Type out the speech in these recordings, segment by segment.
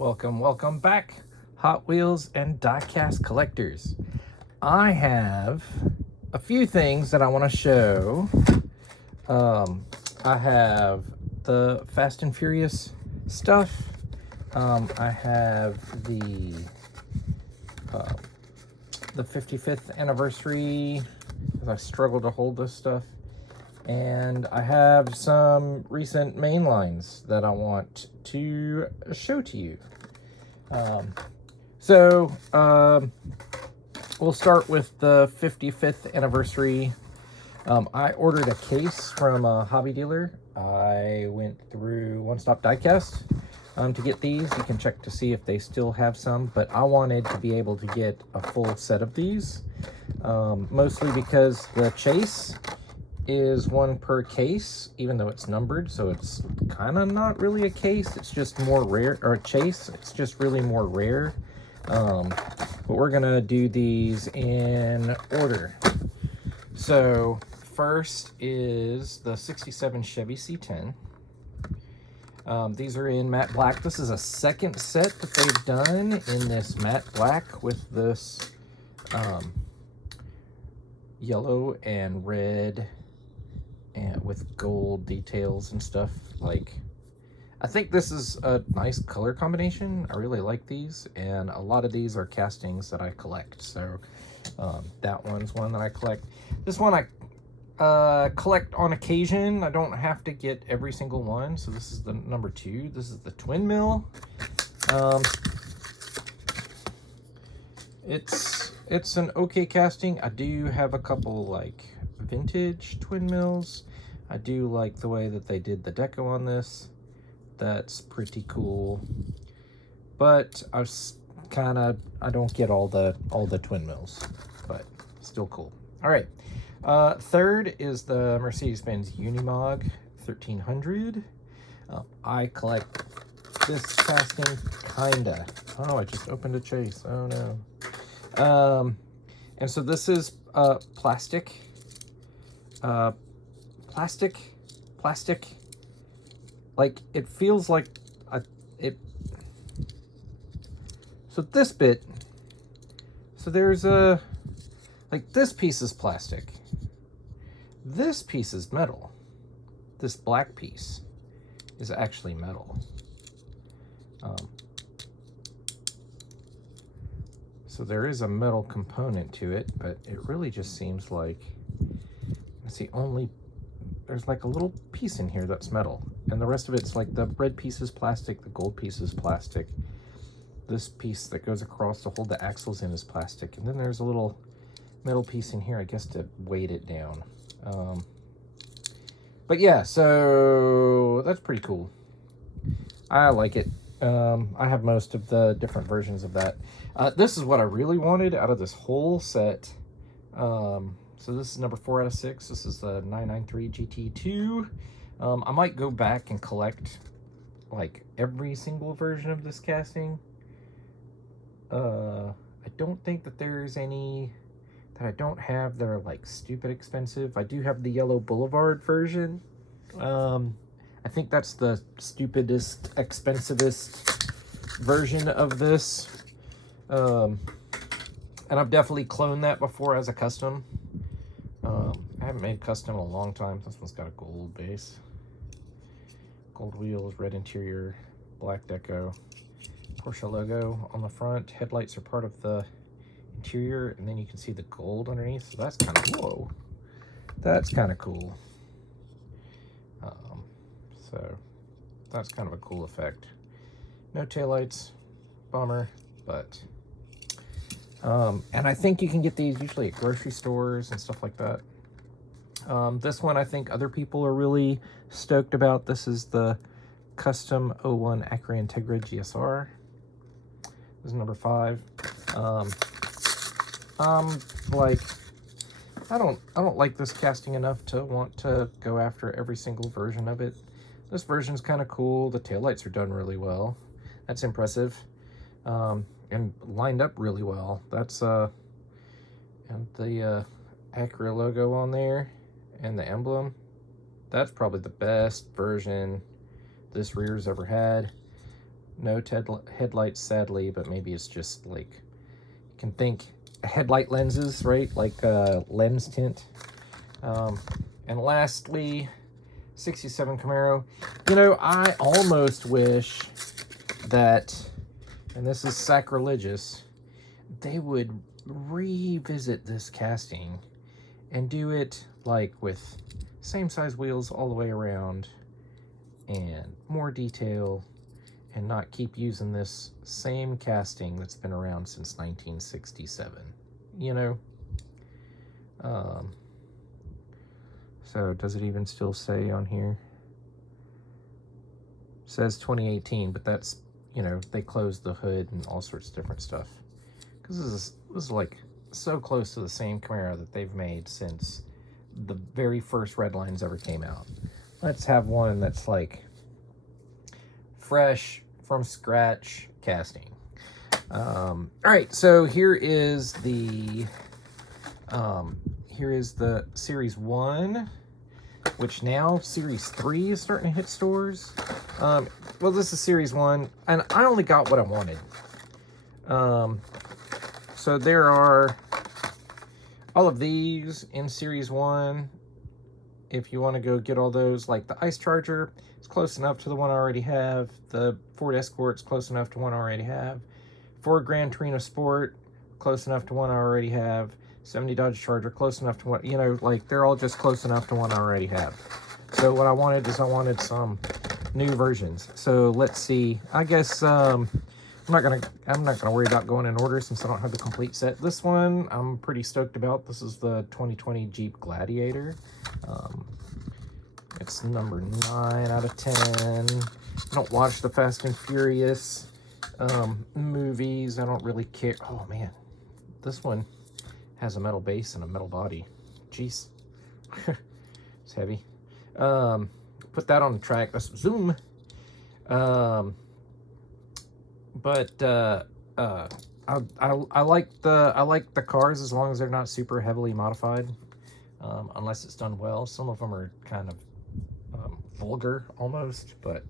Welcome back, Hot Wheels and diecast collectors. I have a few things that I want to show. I have the Fast and Furious stuff. I have the 55th anniversary, as I struggle to hold this stuff. And I have some recent main lines that I want to show to you. We'll start with the 55th anniversary. I ordered a case from a hobby dealer. I went through One Stop Diecast to get these. You can check to see if they still have some, but I wanted to be able to get a full set of these, mostly because the chase is one per case, even though it's numbered, so it's kind of not really a case, it's just more rare, or a chase, it's just really more rare. But we're gonna do these in order. So first is the 67 Chevy C10. These are in matte black. This is a second set that they've done in this matte black with this yellow and red and with gold details and stuff. Like, I think this is a nice color combination. I really like these, and a lot of these are castings that I collect. So that one's one that I collect. This one I collect on occasion. I don't have to get every single one. So this is the number 2. This is the twin mill. It's an okay casting. I do have a couple like vintage twin mills. I do like the way that they did the deco on this. That's pretty cool. But I don't get all the twin mills, but still cool. All right. Third is the Mercedes-Benz Unimog 1300. I collect this casting, kinda. Oh, I just opened a chase. Oh no. And so this is plastic. Plastic. Like, it feels like so this bit, so there's like, this piece is plastic. This piece is metal. This black piece is actually metal. So there is a metal component to it, but it really just seems like it's the only, there's like a little piece in here that's metal, and the rest of it's like the red piece is plastic, the gold piece is plastic, this piece that goes across to hold the axles in is plastic, and then there's a little metal piece in here, I guess, to weight it down. But yeah, so that's pretty cool. I like it. I have most of the different versions of that. This is what I really wanted out of this whole set. So this is number 4 out of 6. This is the 993 GT2. I might go back and collect like every single version of this casting. I don't think that there's any that I don't have that are like stupid expensive. I do have the Yellow Boulevard version. I think that's the stupidest, expensivest version of this. And I've definitely cloned that before as a custom. I haven't made custom in a long time. This one's got a gold base. Gold wheels, red interior, black deco. Porsche logo on the front. Headlights are part of the interior, and then you can see the gold underneath. So that's kind of, whoa. That's kind of cool. So that's kind of a cool effect. No taillights, bummer, but and I think you can get these usually at grocery stores and stuff like that. This one I think other people are really stoked about. This is the Custom 01 Acura Integra GSR. This is number 5. Like, I don't like this casting enough to want to go after every single version of it. This version's kind of cool. The taillights are done really well. That's impressive. And lined up really well. That's and the Acura logo on there and the emblem. That's probably the best version this rear's ever had. No headlights, sadly, but maybe it's just like, you can think headlight lenses, right? Like lens tint. And lastly, 67 Camaro. You know, I almost wish that, and this is sacrilegious, they would revisit this casting and do it like with same size wheels all the way around and more detail, and not keep using this same casting that's been around since 1967, you know? So does it even still say on here? It says 2018, but that's, you know, they closed the hood and all sorts of different stuff. Because this is like so close to the same Camaro that they've made since the very first Redlines ever came out. Let's have one that's like fresh from scratch casting. All right, so here is the Series 1, which now Series 3 is starting to hit stores. Well, this is Series 1, and I only got what I wanted. So there are all of these in Series 1. If you want to go get all those, like the Ice Charger, it's close enough to the one I already have. The Ford Escort's close enough to one I already have. Ford Gran Torino Sport, close enough to one I already have. 70 Dodge Charger, close enough to one, you know, like they're all just close enough to one I already have. So what I wanted is I wanted some new versions. So let's see. I guess I'm not gonna worry about going in order since I don't have the complete set. This one I'm pretty stoked about. This is the 2020 Jeep Gladiator. It's number 9 out of 10. I don't watch the Fast and Furious movies. I don't really care. Oh man, this one has a metal base and a metal body. Jeez. It's heavy. Put that on the track. That's zoom. But I like the cars as long as they're not super heavily modified, unless it's done well. Some of them are kind of vulgar almost, but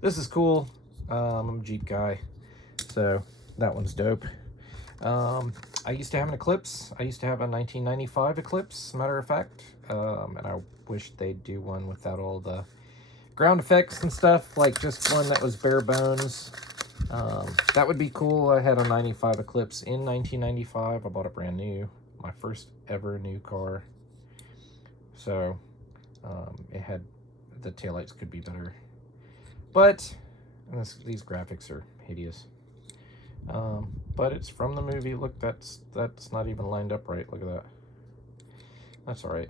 this is cool. I'm a Jeep guy, so that one's dope. I used to have an Eclipse. I used to have a 1995 Eclipse, matter of fact, and I wish they'd do one without all the ground effects and stuff, like just one that was bare bones. That would be cool. I had a 95 Eclipse in 1995. I bought it brand new, my first ever new car. So it had, the taillights could be better, but these graphics are hideous. But it's from the movie. Look, that's not even lined up right. Look at that. That's all right.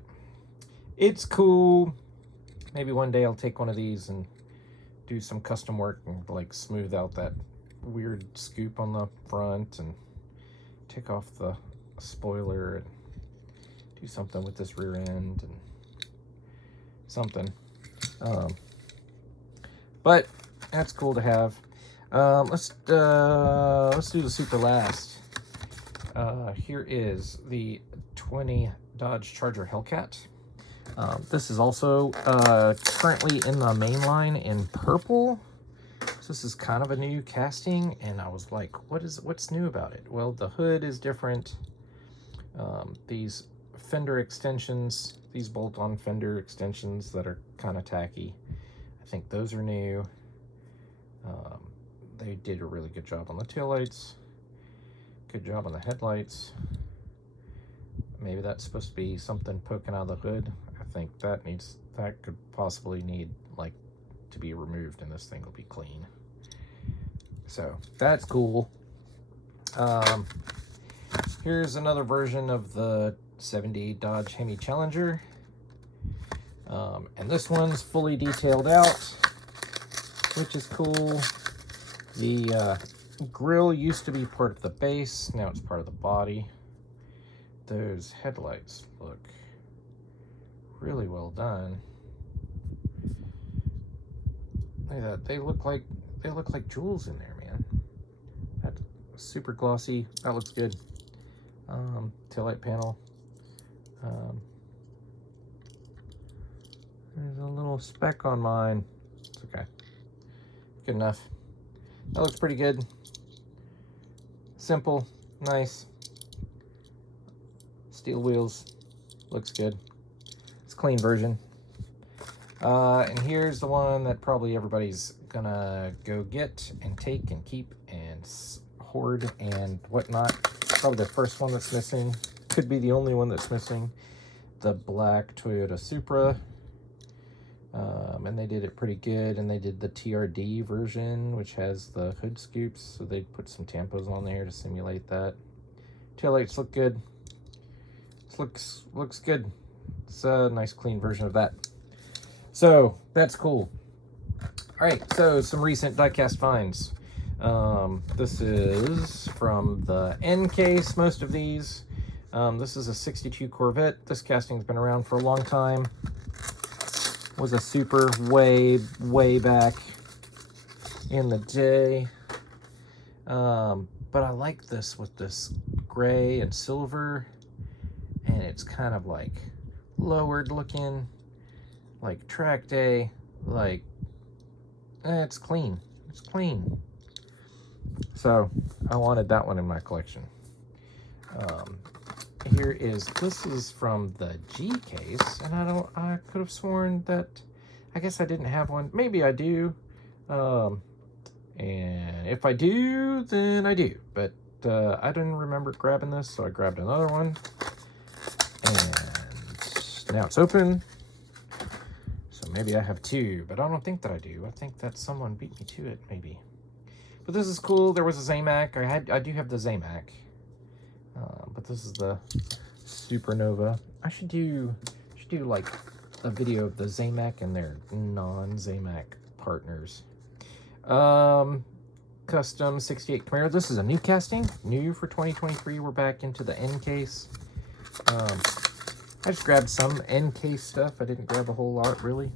It's cool. Maybe one day I'll take one of these and do some custom work and like smooth out that weird scoop on the front and take off the spoiler and do something with this rear end and something. But that's cool to have. Let's do the super last. Here is the 20 Dodge Charger Hellcat. This is also currently in the main line in purple. So this is kind of a new casting, and I was like, what's new about it? Well, the hood is different. These fender extensions, these bolt-on fender extensions that are kind of tacky, I think those are new. They did a really good job on the taillights, good job on the headlights. Maybe that's supposed to be something poking out of the hood. I think that could possibly need like to be removed, and this thing will be clean. So that's cool. Here's another version of the 70 Dodge Hemi Challenger. And this one's fully detailed out, which is cool. The grille used to be part of the base, now it's part of the body. Those headlights look really well done. Look at that. They look like jewels in there, man. That's super glossy. That looks good. Taillight panel. There's a little speck on mine. It's okay. Good enough. That looks pretty good. Simple, nice. Steel wheels, looks good. It's a clean version. And here's the one that probably everybody's gonna go get and take and keep and hoard and whatnot. Probably the first one that's missing. Could be the only one that's missing. The black Toyota Supra. And they did it pretty good. And they did the TRD version, which has the hood scoops. So they put some tampos on there to simulate that. Taillights look good. This looks good. It's a nice clean version of that. So that's cool. All right, so some recent diecast finds. This is from the N case, most of these. This is a 62 Corvette. This casting's been around for a long time. Was a super way back in the day. But I like this with this gray and silver. And it's kind of like lowered looking, like track day, like it's clean. It's clean. So I wanted that one in my collection. This is from the G case, and I could have sworn that, I guess I didn't have one. Maybe I do. And if I do, then I do. But I didn't remember grabbing this, so I grabbed another one. And now it's open. So maybe I have two, but I don't think that I do. I think that someone beat me to it, maybe. But this is cool. There was a Zamac. I do have the Zamac. But this is the Supernova. I should do like a video of the Zamac and their non-Zamac partners. Custom 68 Camaro. This is a new casting, new for 2023. We're back into the N case. I just grabbed some N case stuff. I didn't grab a whole lot really,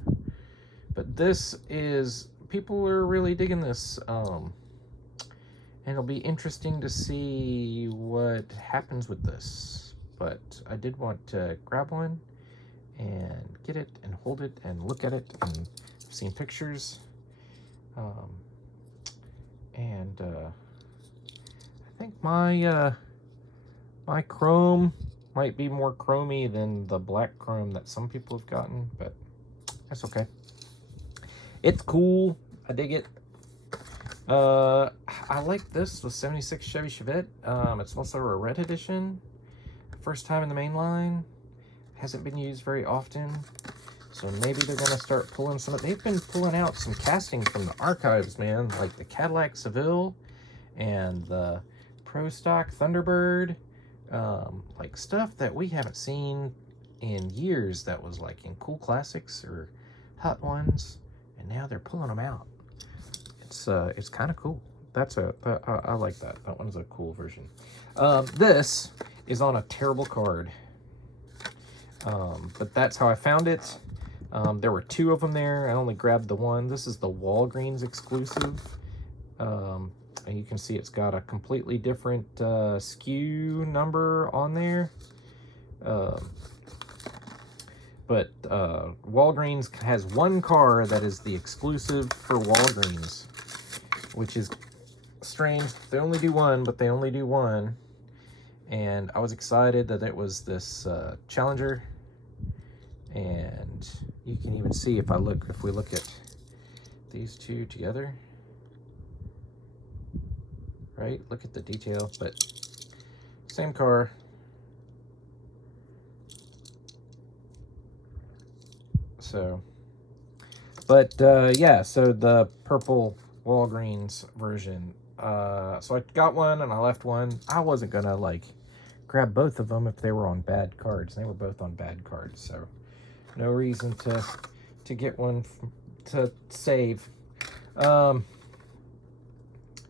but this is, people are really digging this. And it'll be interesting to see what happens with this. But I did want to grab one and get it and hold it and look at it, and I've seen pictures. I think my my chrome might be more chromy than the black chrome that some people have gotten, but that's okay. It's cool. I dig it. I like this, the 76 Chevy Chevette. It's also a red edition. First time in the main line. Hasn't been used very often. So maybe they're going to start pulling some. They've been pulling out some castings from the archives, man. Like the Cadillac Seville and the Pro Stock Thunderbird. Like stuff that we haven't seen in years that was like in Cool Classics or Hot Ones. And now they're pulling them out. It's kind of cool. I like that. That one's a cool version. This is on a terrible card. But that's how I found it. There were two of them there. I only grabbed the one. This is the Walgreens exclusive. And you can see it's got a completely different SKU number on there. But Walgreens has one car that is the exclusive for Walgreens, which is strange. They only do one, but they only do one. And I was excited that it was this Challenger. And you can even see if we look at these two together, right? Look at the detail, but same car. So, but yeah, so the purple Walgreens version. So I got one and I left one. I wasn't gonna like grab both of them if they were on bad cards. They were both on bad cards, so no reason to get one to save.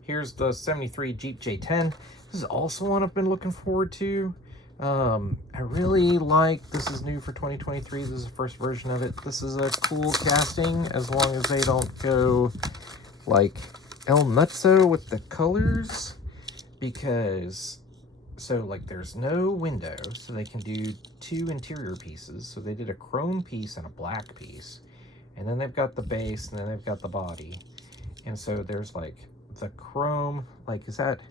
Here's the 73 Jeep J10. This is also one I've been looking forward to. I really like, this is new for 2023. This is the first version of it. This is a cool casting, as long as they don't go like El Nutso with the colors, because so like there's no window, so they can do two interior pieces. So they did a chrome piece and a black piece, and then they've got the base, and then they've got the body. And so there's like the chrome, like, is that,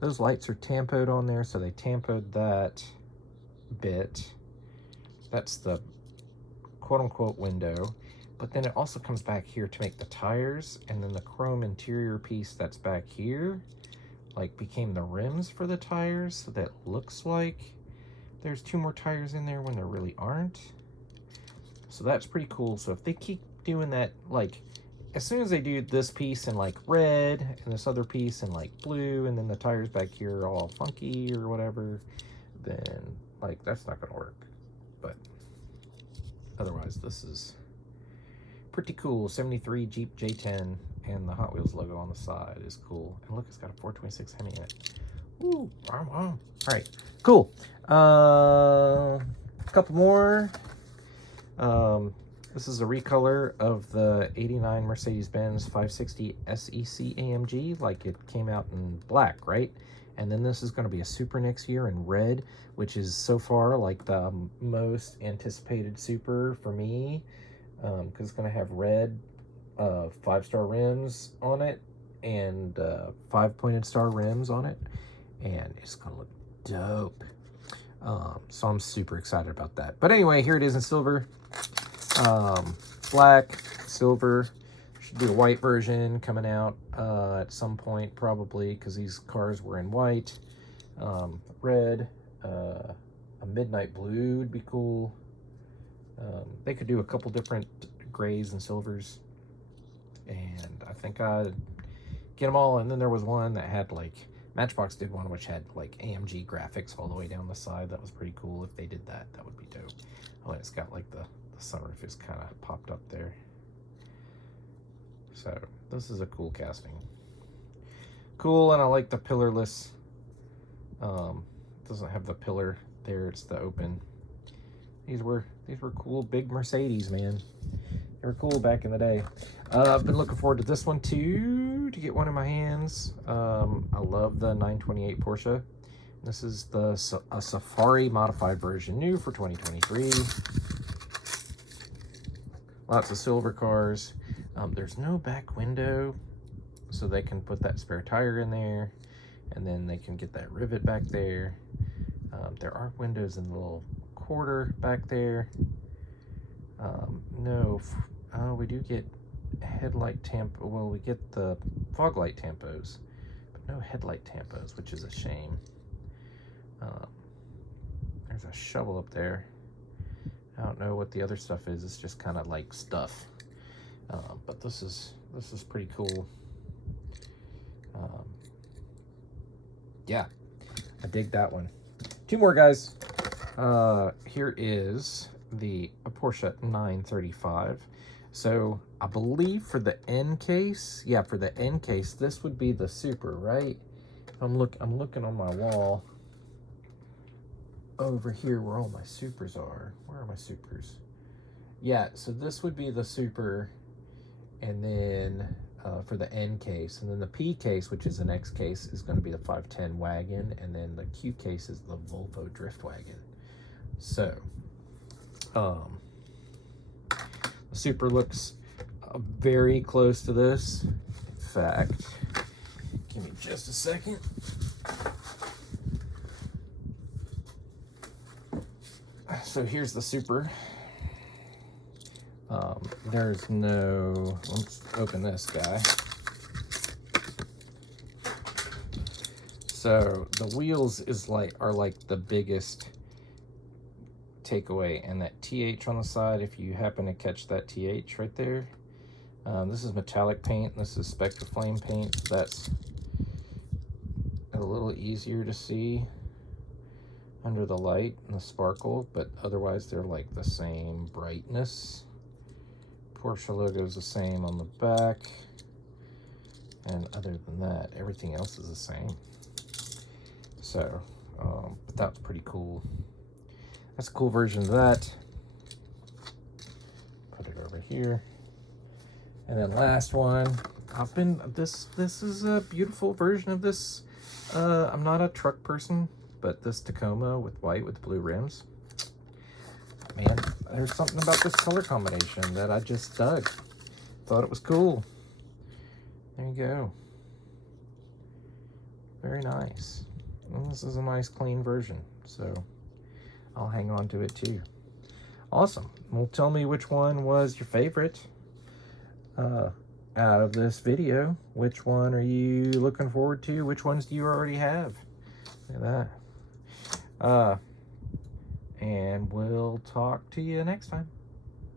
those lights are tampoed on there, so they tampoed that bit. That's the quote-unquote window. But then it also comes back here to make the tires, and then the chrome interior piece that's back here, like, became the rims for the tires, so that looks like there's 2 more tires in there when there really aren't. So that's pretty cool. So if they keep doing that, like, as soon as they do this piece in like red and this other piece in like blue, and then the tires back here are all funky or whatever, then like that's not gonna work. But otherwise, this is pretty cool. 73 Jeep J10, and the Hot Wheels logo on the side is cool. And look, it's got a 426 Hemi in it. Ooh, wow, wow. All right, cool. A couple more. This is a recolor of the 89 Mercedes-Benz 560 SEC AMG, like it came out in black, right? And then this is going to be a Super next year in red, which is so far like the most anticipated Super for me, because it's going to have red 5-star rims on it and 5-pointed star rims on it, and it's going to look dope. So I'm super excited about that. But anyway, here it is in silver. Black, silver. Should be a white version coming out at some point, probably, because these cars were in white. Red, a midnight blue would be cool. They could do a couple different grays and silvers, and I think I'd get them all. And then there was one that had like, Matchbox did one which had like AMG graphics all the way down the side. That was pretty cool. If they did that, that would be dope. Oh, and it's got like the sunroof is kind of popped up there. So this is a cool casting. Cool, and I like the pillarless. Doesn't have the pillar there, it's the open. These were cool, big Mercedes, man. They were cool back in the day. I've been looking forward to this one too, to get one in my hands. I love the 928 Porsche. This is a Safari modified version, new for 2023. Lots of silver cars. There's no back window, so they can put that spare tire in there, and then they can get that rivet back there. There are windows in the little quarter back there. We do get headlight tampo. Well, we get the fog light tampos, but no headlight tampos, which is a shame. There's a shovel up there. I don't know what the other stuff is. It's just kind of like stuff. But this is pretty cool. Yeah, I dig that one. 2 more, guys. Here is the Porsche 935. So I believe for the N case, yeah, for the N case, this would be the Super, right? I'm looking on my wall over here where all my Supers are. Where are my Supers? Yeah, so this would be the Super, and then for the N case, and then the P case, which is the next case, is going to be the 510 wagon, and then the Q case is the Volvo Drift wagon. So the Super looks very close to this. In fact, give me just a second. So here's the Super. There's no, let's open this guy. So the wheels are like the biggest takeaway, and that TH on the side, if you happen to catch that TH right there, this is metallic paint, this is Spectraflame paint. That's a little easier to see under the light and the sparkle, but otherwise they're like the same brightness. Porsche logo is the same on the back, and other than that, everything else is the same. So, but that's pretty cool. That's a cool version of that. Put it over here. And then last one, this is a beautiful version of this. I'm not a truck person, but this Tacoma with white with blue rims, man, there's something about this color combination that I just dug. Thought it was cool. There you go. Very nice. And this is a nice clean version, so I'll hang on to it too. Awesome. Well, tell me which one was your favorite out of this video. Which one are you looking forward to? Which ones do you already have? Look at that. And we'll talk to you next time.